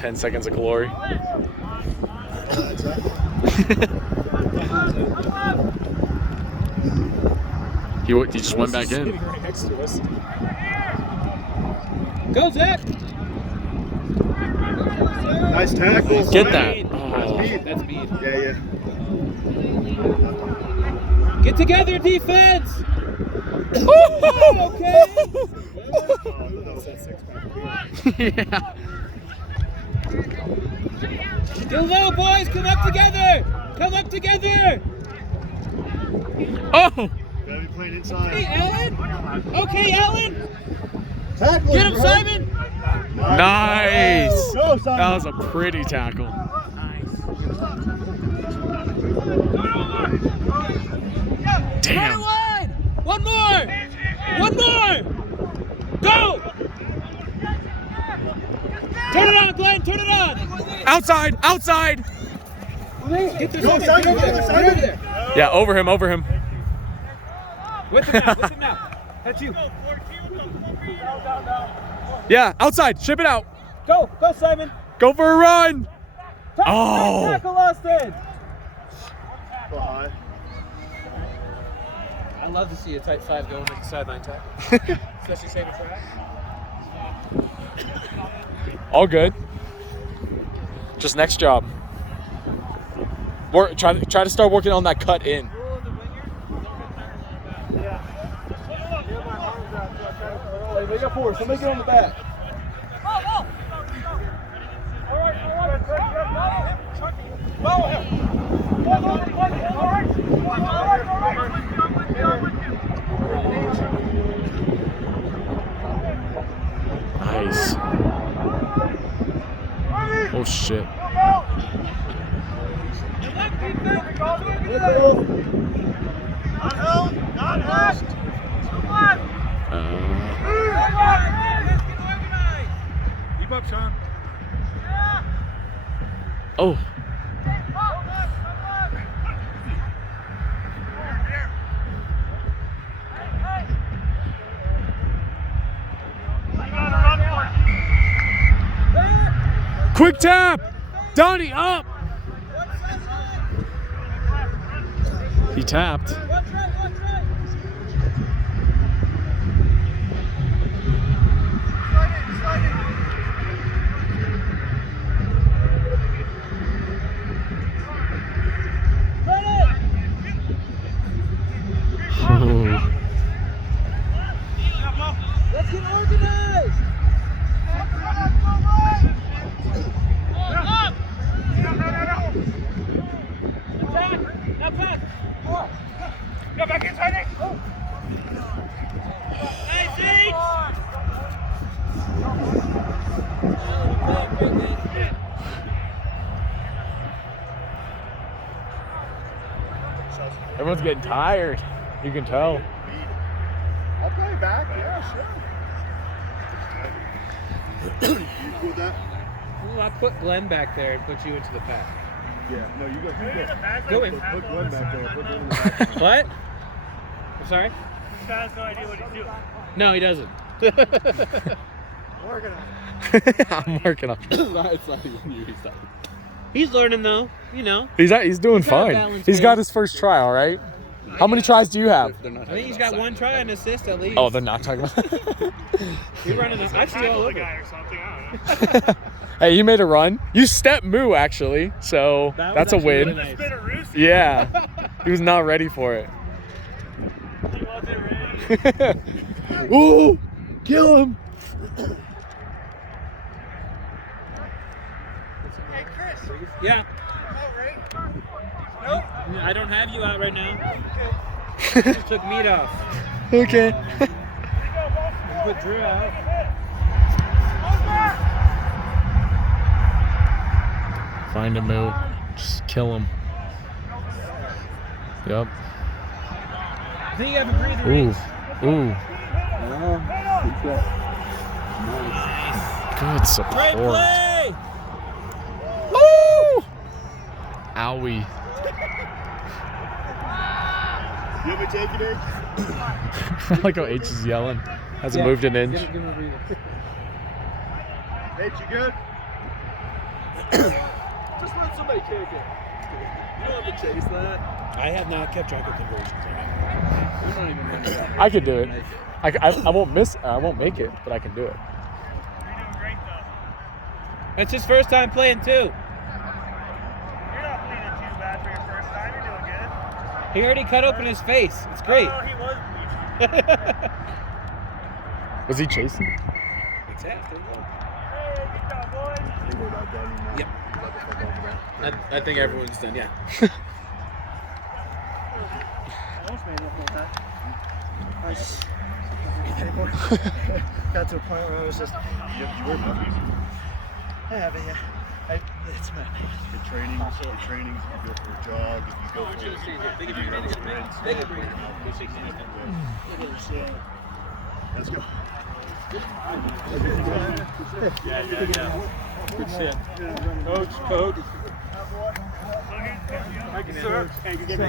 10 seconds of glory. He just went back in. Right next to us. Go, Zach! Nice tackle. Get that. That's speed. Yeah. Get together, defense! Okay! Yeah. Go low, boys! Come up together! Come up together! Oh! Gotta be playing inside. Hey, Alan! Okay, Alan! Tackle. Get him, Simon! Nice! Go, Simon. That was a pretty tackle. Damn. One more! One more! Go! Turn it on, Glenn! Turn it on! Outside! Outside! Get this Go, over Simon, there! go, Simon. Over there! Yeah, over him, over him. With him now! With him now! That's you! Yeah, outside. Ship it out. Go! Go, Simon! Go for a run. Oh! Tackle, Austin! Go high. I love to see a tight five going with the sideline tackle. Especially saving track. All good. Just next job. Try to start working on that cut in. They got four. Somebody get on the back. Nice. Oh shit. Not held. Keep up, Sean. Oh. Quick tap! Donnie, up! He tapped. Let's get organized! Go back inside it. Everyone's getting tired. You can tell. I'll play back. Yeah, sure. You cool with that? Well, I put Glenn back there and put you into the pack. Yeah. No, you go. Go in. Put Glenn back there. Put Glenn in the back. What? I'm sorry? This guy has no idea what he's doing. No, he doesn't. Working on I'm working on it. it. It's not even you. He's not. He's learning though, you know. He's doing He's got a fine. balance He's got game. his first try, all right? How many tries do you have? I think he's got one try and assist at least. Oh, they're not talking about He's running actually all Tackle the over. guy or something. I don't know. Hey, you made a run. You stepped moo, actually, so That was that's a actually win. really nice. Bit of roost. Yeah. He was not ready for it. He wasn't ready. Ooh! Kill him! Hey, Chris. Yeah. Oh, right? I don't have you out right now. Just took meat off. Okay. Just put Drew out. Find a moo. Just kill him. Yep. I think you have a breather. Ooh. Ooh. Good Great support. play! Woo! Owie. You ever taken it? I like how H is yelling. Hasn't moved an inch. Give him a breather. Hey, you good? Just let somebody kick it. You don't have to chase that. I have not kept track of conversions. We're not even running that. I can do it. I won't miss. I won't make it, but I can do it. You're doing great, though. That's his first time playing too. You're not bleeding too bad for your first time. You're doing good. He already cut open his face. It's great. Oh, he was bleeding. Was he chasing? Exactly. Hey, good job, boys. I think we're not done anymore. Yep. Let the fuck over that. I think everyone's done. Yeah. Almost made it up like that. I just got to a point where I was just, You wear puppies? yeah, but yeah, it's my Your trainings, if you go for a jog, if you go for sprints. Let's go. Good shit. Coach. Sir, can you get me?